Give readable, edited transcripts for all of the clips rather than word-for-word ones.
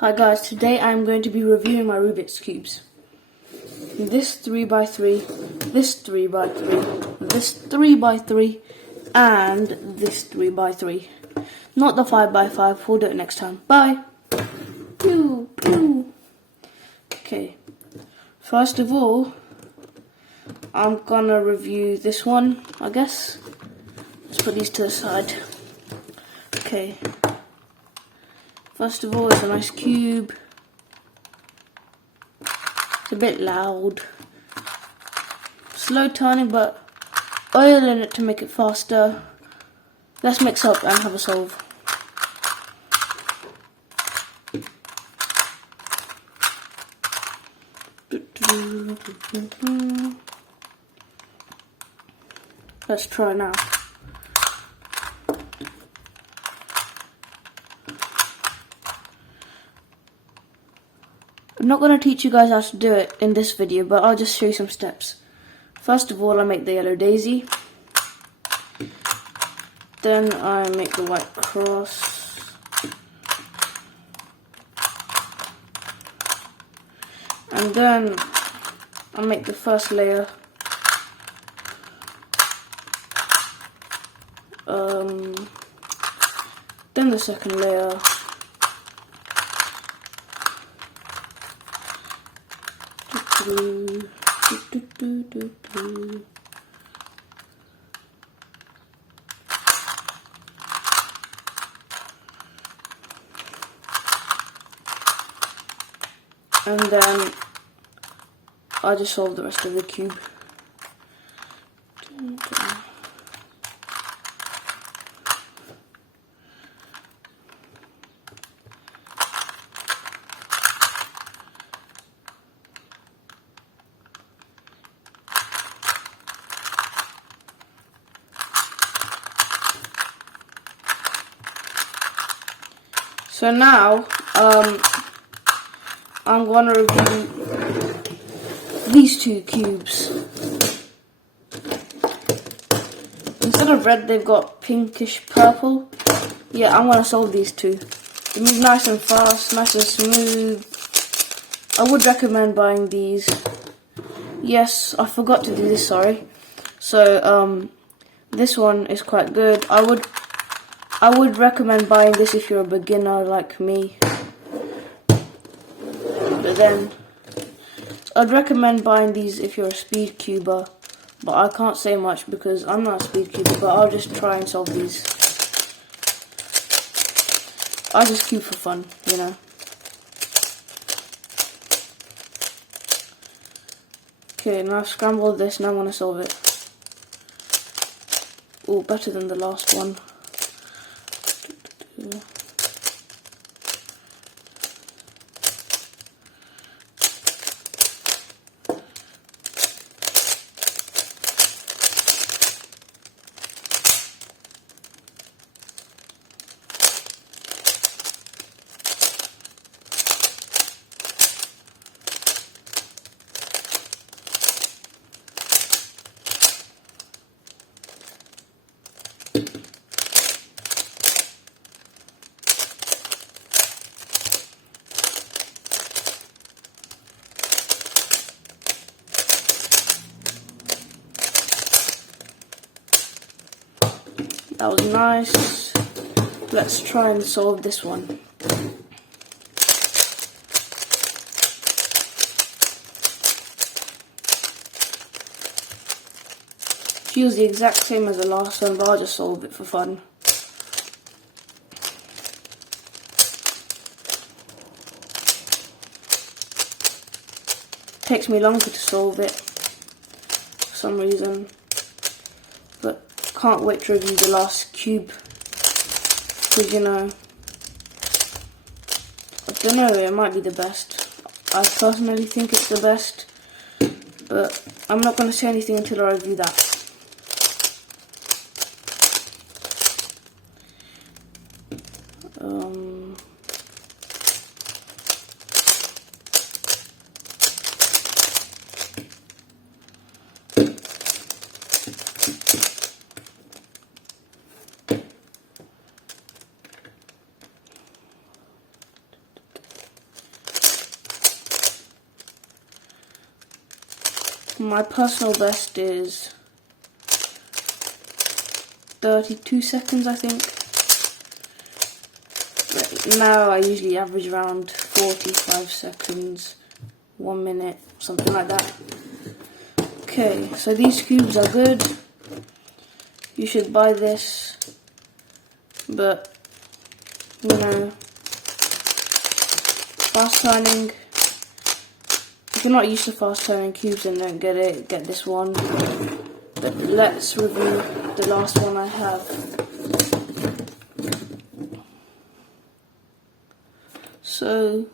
Hi guys, today I'm going to be reviewing my Rubik's Cubes. This 3x3, this 3x3, this 3x3, and this 3x3. Not the 5x5, we'll do it next time. Bye! Pew, pew. Okay, first of all, I'm gonna review this one, I guess. Let's put these to the side. Okay. First of all, it's a nice cube. It's a bit loud. Slow turning, but oil in it to make it faster. Let's mix up and have a solve. Let's try now. I'm not going to teach you guys how to do it in this video, but I'll just show you some steps. First of all, I make the yellow daisy. Then I make the white cross. And then I make the first layer. Then the second layer. And then I just solve the rest of the cube. So now, I'm going to review these two cubes. Instead of red, they've got pinkish purple. Yeah, I'm going to solve these two. They move nice and fast, nice and smooth. I would recommend buying these. Yes, I forgot to do this, sorry. So, this one is quite good. I would recommend buying this if you're a beginner like me. But then, I'd recommend buying these if you're a speed cuber. But I can't say much because I'm not a speed cuber, but I'll just try and solve these. I just cube for fun, you know. Okay, now I've scrambled this, now I want to solve it. Oh, better than the last one. That was nice. Let's try and solve this one. Feels the exact same as the last one, but I'll just solve it for fun. Takes me longer to solve it for some reason, but can't wait to review the last cube, because you know, I don't know, it might be the best. I personally think it's the best, but I'm not going to say anything until I review that. my personal best is 32 seconds, I think. But now I usually average around 45 seconds, 1 minute, something like that. Okay, so these cubes are good. You should buy this, but you know, fast turning. If you're not used to fast turning cubes and don't get it, get this one. But let's review the last one I have. So,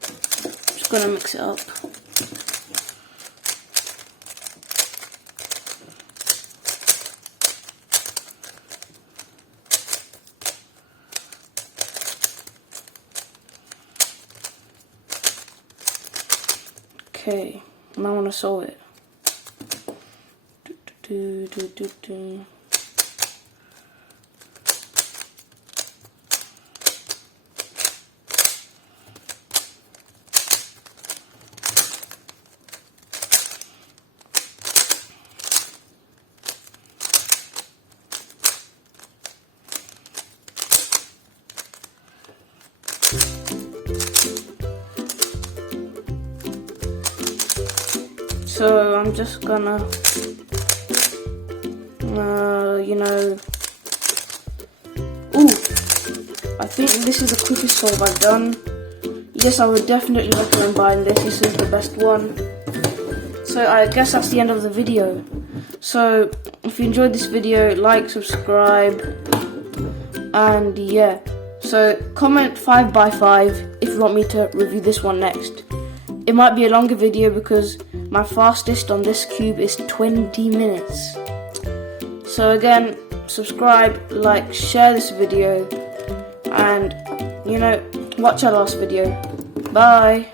just gonna mix it up. Okay, now I want to solve it. So I'm just gonna, you know, ooh, I think this is the quickest solve I've done. Yes, I would definitely recommend buying this. This is the best one. So I guess that's the end of the video. So if you enjoyed this video, like, subscribe, and yeah. So comment 5x5 if you want me to review this one next. It might be a longer video because my fastest on this cube is 20 minutes. So again, subscribe, like, share this video, and you know, watch our last video. Bye.